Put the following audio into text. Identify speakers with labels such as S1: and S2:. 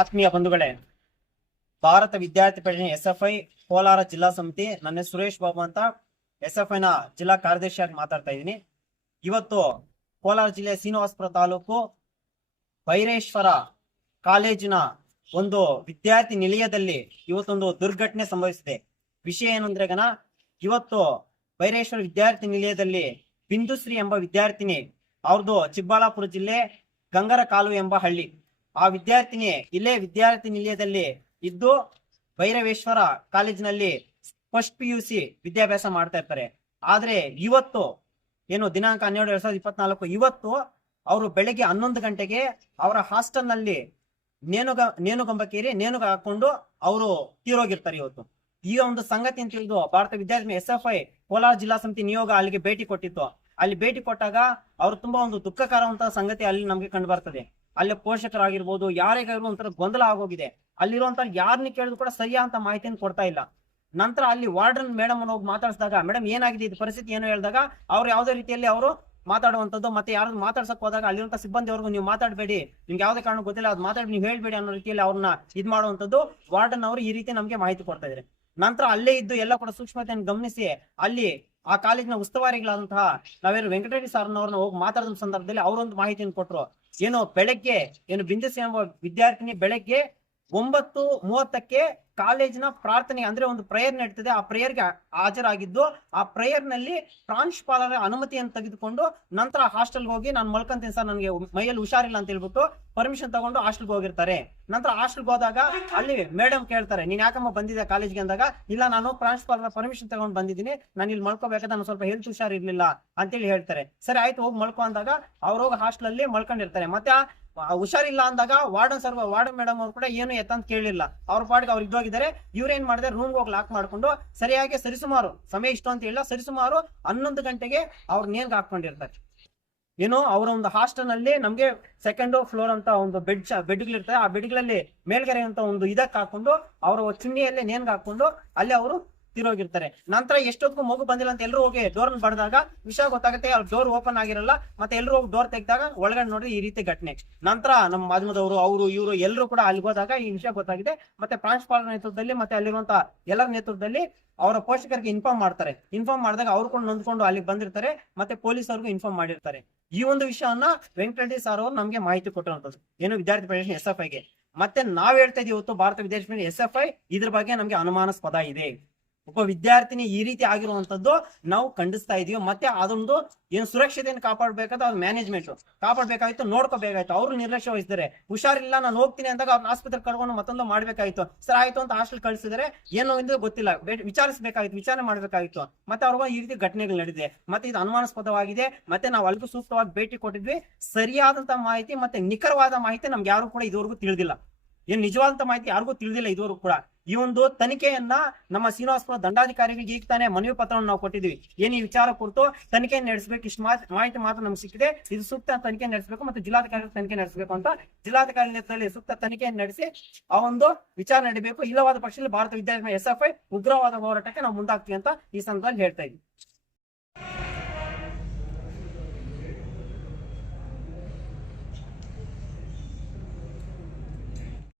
S1: ಆತ್ಮೀಯ ಬಂಧುಗಳೇ, ಭಾರತ ವಿದ್ಯಾರ್ಥಿ ಪರಿಷತ್ ಎಸ್ ಎಫ್ ಐ ಕೋಲಾರ ಜಿಲ್ಲಾ ಸಮಿತಿ, ನನ್ನ ಸುರೇಶ್ ಬಾಬು ಅಂತ ಎಸ್ ಎಫ್ ಐನ ಜಿಲ್ಲಾ ಕಾರ್ಯದರ್ಶಿಯಾಗಿ ಮಾತಾಡ್ತಾ ಇದ್ದೀನಿ. ಇವತ್ತು ಕೋಲಾರ ಜಿಲ್ಲೆ ಶ್ರೀನಿವಾಸಪುರ ತಾಲೂಕು ಬೈರೇಶ್ವರ ಕಾಲೇಜಿನ ಒಂದು ವಿದ್ಯಾರ್ಥಿ ನಿಲಯದಲ್ಲಿ ಇವತ್ತೊಂದು ದುರ್ಘಟನೆ ಸಂಭವಿಸಿದೆ. ವಿಷಯ ಏನಂದ್ರೆ ಗನ, ಇವತ್ತು ಬೈರೇಶ್ವರ ವಿದ್ಯಾರ್ಥಿ ನಿಲಯದಲ್ಲಿ ಬಿಂದುಶ್ರೀ ಎಂಬ ವಿದ್ಯಾರ್ಥಿನಿ ಅವ್ರದ್ದು ಚಿಕ್ಕಬಳ್ಳಾಪುರ ಜಿಲ್ಲೆ ಗಂಗರ ಕಾಲುವೆ ಎಂಬ ಹಳ್ಳಿ. ಆ ವಿದ್ಯಾರ್ಥಿನಿ ಇಲ್ಲೇ ವಿದ್ಯಾರ್ಥಿ ನಿಲಯದಲ್ಲಿ ಇದ್ದು ಭೈರವೇಶ್ವರ ಕಾಲೇಜಿನಲ್ಲಿ ಫಸ್ಟ್ ಪಿ ಯು ಸಿ ವಿದ್ಯಾಭ್ಯಾಸ ಮಾಡ್ತಾ ಇರ್ತಾರೆ. ಆದ್ರೆ ಇವತ್ತು ಏನು ದಿನಾಂಕ ಹನ್ನೆರಡು ಎರಡ್ ಸಾವಿರದ ಇಪ್ಪತ್ನಾಲ್ಕು ಇವತ್ತು ಅವರು ಬೆಳಗ್ಗೆ ಹನ್ನೊಂದು ಗಂಟೆಗೆ ಅವರ ಹಾಸ್ಟೆಲ್ನಲ್ಲಿ ನೇಣುಗ, ನೇಣುಗಂಬಕ್ಕೇರಿ ನೇಣುಗ ಹಾಕೊಂಡು ಅವರು ತೀರೋಗಿರ್ತಾರೆ ಇವತ್ತು. ಈ ಒಂದು ಸಂಗತಿ ಅಂತ ತಿಳಿದು ಭಾರತ ವಿದ್ಯಾರ್ಥಿ ಎಸ್ ಎಫ್ ಐ ಕೋಲಾರ ಜಿಲ್ಲಾ ಸಮಿತಿ ನಿಯೋಗ ಅಲ್ಲಿಗೆ ಭೇಟಿ ಕೊಟ್ಟಿತ್ತು. ಅಲ್ಲಿ ಭೇಟಿ ಕೊಟ್ಟಾಗ ಅವರು ತುಂಬಾ ಒಂದು ದುಃಖಕರವಂತಹ ಸಂಗತಿ ಅಲ್ಲಿ ನಮಗೆ ಕಂಡು ಬರ್ತದೆ. ಅಲ್ಲಿ ಪೋಷಕರಾಗಿರ್ಬೋದು, ಯಾರಿಗಾದ್ರು ಒಂಥರ ಗೊಂದಲ ಆಗೋಗಿದೆ, ಅಲ್ಲಿರುವಂತ ಯಾರನ್ನ ಕೇಳಿದ್ರು ಕೂಡ ಸರಿಯಾದಂತ ಮಾಹಿತಿಯನ್ನು ಕೊಡ್ತಾ ಇಲ್ಲ. ನಂತರ ಅಲ್ಲಿ ವಾರ್ಡನ್ ಮೇಡಮ್ ಹೋಗಿ ಮಾತಾಡಿಸಿದಾಗ ಮೇಡಮ್ ಏನಾಗಿದೆ ಇದು ಪರಿಸ್ಥಿತಿ? ಏನು ಹೇಳಿದಾಗ, ಅವ್ರು ಯಾವುದೇ ರೀತಿಯಲ್ಲಿ ಅವರು ಮಾತಾಡುವಂಥದ್ದು ಮತ್ತೆ ಯಾರು ಮಾತಾಡ್ಸಕ್ ಹೋದಾಗ ಅಲ್ಲಿರುವಂತ ಸಿಬ್ಬಂದಿವರೆಗೂ ನೀವು ಮಾತಾಡಬೇಡಿ, ನಿಮ್ಗೆ ಯಾವುದೇ ಕಾರಣ ಗೊತ್ತಿಲ್ಲ, ಅದು ಮಾತಾಡಿ, ನೀವು ಹೇಳ್ಬೇಡಿ ಅನ್ನೋ ರೀತಿಯಲ್ಲಿ ಅವ್ರನ್ನ ಇದ್ ಮಾಡುವಂಥದ್ದು ವಾರ್ಡನ್ ಅವರು ಈ ರೀತಿ ನಮಗೆ ಮಾಹಿತಿ ಕೊಡ್ತಾ ಇದ್ದಾರೆ ನಂತರ ಅಲ್ಲೇ ಇದ್ದು ಎಲ್ಲ ಕೂಡ ಸೂಕ್ಷ್ಮತೆಯನ್ನು ಗಮನಿಸಿ, ಅಲ್ಲಿ ಆ ಕಾಲೇಜಿನ ಉಸ್ತುವಾರಿಗಳಾದಂತಹ ನಾವೇನು ವೆಂಕಟರೆಡ್ಡಿ ಸರ್ನವ್ರನ್ನ ಹೋಗಿ ಮಾತಾಡಿದ ಸಂದರ್ಭದಲ್ಲಿ ಅವರೊಂದು ಮಾಹಿತಿಯನ್ನು ಕೊಟ್ಟರು ಏನು ಬೆಳಗ್ಗೆ ಏನು ಬಿಂದಿಸಿ ಎಂಬ ವಿದ್ಯಾರ್ಥಿನಿ ಬೆಳಗ್ಗೆ ಒಂಬತ್ತು ಮೂವತ್ತಕ್ಕೆ ಕಾಲೇಜಿನ ಪ್ರಾರ್ಥನೆ ಅಂದ್ರೆ ಒಂದು ಪ್ರೇಯರ್ ನಡೀತದೆ. ಆ ಪ್ರೇಯರ್ಗೆ ಹಾಜರಾಗಿದ್ದು, ಆ ಪ್ರೇಯರ್ನಲ್ಲಿ ಪ್ರಾಂಶುಪಾಲರ ಅನುಮತಿಯನ್ನು ತೆಗೆದುಕೊಂಡು ನಂತರ ಹಾಸ್ಟೆಲ್ಗೆ ಹೋಗಿ, ನಾನು ಮಲ್ಕೊಂತೀನಿ ಸರ್, ನನಗೆ ಮೈಯಲ್ಲಿ ಹುಷಾರಿಲ್ಲ ಅಂತ ಹೇಳ್ಬಿಟ್ಟು ಪರ್ಮಿಷನ್ ತಗೊಂಡು ಹಾಸ್ಟೆಲ್ಗೆ ಹೋಗಿರ್ತಾರೆ. ನಂತರ ಹಾಸ್ಟೆಲ್ಗೆ ಹೋದಾಗ ಅಲ್ಲಿ ಮೇಡಮ್ ಕೇಳ್ತಾರೆ, ನೀನ್ ಯಾಕಮ್ಮ ಬಂದಿದೆ ಕಾಲೇಜ್ಗೆ? ಅಂದಾಗ, ಇಲ್ಲ, ನಾನು ಪ್ರಾಂಶುಪಾಲರ ಪರ್ಮಿಷನ್ ತಗೊಂಡು ಬಂದಿದ್ದೀನಿ. ನಾನು ಇಲ್ಲಿ ಮಲ್ಕೋಬೇಕಾದ್ರೆ ನಾನು ಸ್ವಲ್ಪ ಹೆಲ್ತ್ ಹುಷಾರಿರ್ಲಿಲ್ಲ ಅಂತೇಳಿ ಹೇಳ್ತಾರೆ. ಸರಿ, ಆಯ್ತು, ಹೋಗಿ ಮಲ್ಕೊ ಅಂದಾಗ, ಅವ್ರು ಹೋಗಿ ಹಾಸ್ಟೆಲ್ ಅಲ್ಲಿ ಮಲ್ಕೊಂಡಿರ್ತಾರೆ. ಮತ್ತೆ ಹುಷಾರಿಲ್ಲ ಅಂದಾಗ ವಾರ್ಡನ್ ಸರ್, ವಾರ್ಡನ್ ಮೇಡಮ್ ಅವ್ರು ಕೂಡ ಏನು ಎತ್ತಂತ ಕೇಳಿಲ್ಲ. ಅವ್ರ ಪಾಡಿಗೆ ಅವ್ರು ಇದ್ದೋಗಿದ್ದಾರೆ. ಇವ್ರೇನ್ ಮಾಡಿದ್ರೆ ರೂಮ್ ಹೋಗಿ ಲಾಕ್ ಮಾಡ್ಕೊಂಡು ಸರಿಯಾಗಿ ಸರಿಸುಮಾರು, ಸಮಯ ಇಷ್ಟು ಅಂತ ಹೇಳಿಲ್ಲ, ಸರಿಸುಮಾರು ಹನ್ನೊಂದು ಗಂಟೆಗೆ ಅವ್ರ ನೇರ್ಗೆ ಹಾಕೊಂಡಿರ್ತಾರೆ ಏನು ಅವರ ಒಂದು ಹಾಸ್ಟೆಲ್ನಲ್ಲಿ ನಮ್ಗೆ ಸೆಕೆಂಡ್ ಫ್ಲೋರ್ ಅಂತ ಒಂದು ಬೆಡ್ ಬೆಡ್ಗಳಿರ್ತದೆ ಆ ಬೆಡ್ಗಳಲ್ಲಿ ಮೇಲ್ಗರೆ ಅಂತ ಒಂದು ಇದಕ್ಕೆ ಹಾಕೊಂಡು ಅವರ ಚುಣ್ಣಿಯಲ್ಲಿ ನೇನ್ಗೆ ಹಾಕೊಂಡು ಅಲ್ಲಿ ಅವರು ತಿರೋಗಿರ್ತಾರೆ. ನಂತರ ಎಷ್ಟೊತ್ತಿಗೂ ಮಗು ಬಂದಿಲ್ಲ ಅಂತ ಎಲ್ಲರೂ ಹೋಗಿ ಡೋರ್ ಬಡದಾಗ ವಿಷಯ ಗೊತ್ತಾಗುತ್ತೆ ಡೋರ್ ಓಪನ್ ಆಗಿರಲ್ಲ, ಮತ್ತೆ ಎಲ್ಲರೂ ಹೋಗಿ ಡೋರ್ ತೆಗ್ದಾಗ ಒಳಗಡೆ ನೋಡ್ರಿ ಈ ರೀತಿ ಘಟನೆ ನಂತರ ನಮ್ಮ ಮಾಧ್ಯಮದವರು, ಅವರು, ಇವರು ಎಲ್ಲರೂ ಕೂಡ ಅಲ್ಲಿ ಹೋದಾಗ ಈ ವಿಷಯ ಗೊತ್ತಾಗಿದೆ. ಮತ್ತೆ ಪ್ರಾಂಶುಪಾಲರ ನೇತೃತ್ವದಲ್ಲಿ, ಮತ್ತೆ ಅಲ್ಲಿರುವಂತ ಎಲ್ಲರ ನೇತೃತ್ವದಲ್ಲಿ ಅವರ ಪೋಷಕರಿಗೆ ಇನ್ಫಾರ್ಮ್ ಮಾಡ್ತಾರೆ. ಇನ್ಫಾರ್ಮ್ ಮಾಡಿದಾಗ ಅವ್ರು ಕೂಡ ನೊಂದ್ಕೊಂಡು ಅಲ್ಲಿಗೆ ಬಂದಿರ್ತಾರೆ, ಮತ್ತೆ ಪೊಲೀಸ್ ಅವ್ರಿಗೂ ಇನ್ಫಾರ್ಮ್ ಮಾಡಿರ್ತಾರೆ. ಈ ಒಂದು ವಿಷಯವನ್ನ ವೆಂಕಟರೆಡ್ಡಿ ಸರ್ ಅವರು ನಮಗೆ ಮಾಹಿತಿ ಕೊಟ್ಟಿರುವಂತದ್ದು. ಏನು ವಿದ್ಯಾರ್ಥಿ ಫೆಡರೇಷನ್ ಎಸ್ ಎಫ್ ಐಗೆ ಮತ್ತೆ ನಾವ್ ಹೇಳ್ತಾ ಇದೀವಿ ಇವತ್ತು ಭಾರತ ವಿದೇಶ ಎಸ್ ಎಫ್ ಐ ಇದ್ರ ಬಗ್ಗೆ ನಮ್ಗೆ ಅನುಮಾನಾಸ್ಪದ ಇದೆ. ಒಬ್ಬ ವಿದ್ಯಾರ್ಥಿನಿ ಈ ರೀತಿ ಆಗಿರುವಂತದ್ದು ನಾವು ಖಂಡಿಸ್ತಾ ಇದೀವಿ. ಮತ್ತೆ ಅದೊಂದು ಏನು ಸುರಕ್ಷತೆಯನ್ನು ಕಾಪಾಡಬೇಕಾದ ಅವ್ರ ಮ್ಯಾನೇಜ್ಮೆಂಟ್ ಕಾಪಾಡಬೇಕಾಯ್ತು, ನೋಡ್ಕೋಬೇಕಾಯ್ತು. ಅವ್ರು ನಿರ್ಲಕ್ಷ್ಯ ವಹಿಸಿದ್ದಾರೆ. ಹುಷಾರಿಲ್ಲ, ನಾನು ಹೋಗ್ತೀನಿ ಅಂದಾಗ ಅವ್ರನ್ನ ಆಸ್ಪತ್ರೆ ಕರ್ಕೊಂಡು ಮತ್ತೊಂದು ಮಾಡ್ಬೇಕಾಯ್ತು. ಸರ್, ಆಯ್ತು ಅಂತ ಹಾಸ್ಟೆಲ್ ಕಳಿಸಿದ್ರೆ ಏನೋ ಎಂದು ಗೊತ್ತಿಲ್ಲ. ವಿಚಾರಿಸಬೇಕಾಗಿತ್ತು ವಿಚಾರಣೆ ಮಾಡ್ಬೇಕಾಗಿತ್ತು ಮತ್ತೆ ಅವ್ರಿಗೂ ಈ ರೀತಿ ಘಟನೆಗಳು ನಡೆದಿದೆ. ಮತ್ತೆ ಇದು ಅನುಮಾನಾಸ್ಪದವಾಗಿದೆ. ಮತ್ತೆ ನಾವು ಅಲ್ಪ ಸೂಕ್ತವಾಗಿ ಭೇಟಿ ಕೊಟ್ಟಿದ್ವಿ. ಸರಿಯಾದಂತಹ ಮಾಹಿತಿ ಮತ್ತೆ ನಿಖರವಾದ ಮಾಹಿತಿ ನಮ್ಗೆ ಯಾರು ಕೂಡ ಇದುವರೆಗೂ ತಿಳಿದಿಲ್ಲ. ಏನ್ ನಿಜವಾದಂತ ಮಾಹಿತಿ ಯಾರಿಗೂ ತಿಳಿದಿಲ್ಲ ಇದುವರೆಗೂ ಕೂಡ. ಈ ಒಂದು ತನಿಖೆಯನ್ನ ನಮ್ಮ ಶ್ರೀನಿವಾಸಪುರ ದಂಡಾಧಿಕಾರಿಗಳಿಗೆ ಈಗ ತಾನೇ ಮನವಿ ಪತ್ರವನ್ನು ನಾವು ಕೊಟ್ಟಿದ್ವಿ ಏನ್ ಈ ವಿಚಾರ ಕುರಿತು ತನಿಖೆ ನಡೆಸಬೇಕು, ಇಷ್ಟು ಮಾಹಿತಿ ಮಾತ್ರ ನಮ್ಗೆ ಸಿಕ್ಕಿದೆ. ಇದು ಸೂಕ್ತ ತನಿಖೆ ನಡೆಸಬೇಕು ಮತ್ತೆ ಜಿಲ್ಲಾಧಿಕಾರಿ ತನಿಖೆ ನಡೆಸಬೇಕು ಅಂತ ಜಿಲ್ಲಾಧಿಕಾರಿ ನೇತೃತ್ವದಲ್ಲಿ ಸೂಕ್ತ ತನಿಖೆಯನ್ನು ನಡೆಸಿ ಆ ಒಂದು ವಿಚಾರ ನಡೀಬೇಕು. ಇಲ್ಲವಾದ ಪಕ್ಷದಲ್ಲಿ ಭಾರತ ವಿದ್ಯಾರ್ಥಿ ಎಸ್ ಎಫ್ ಐ ಉಗ್ರವಾದ ಹೋರಾಟಕ್ಕೆ ನಾವು ಮುಂದಾಗ್ತೀವಿ ಅಂತ ಈ ಸಂದರ್ಭದಲ್ಲಿ ಹೇಳ್ತಾ ಇದ್ವಿ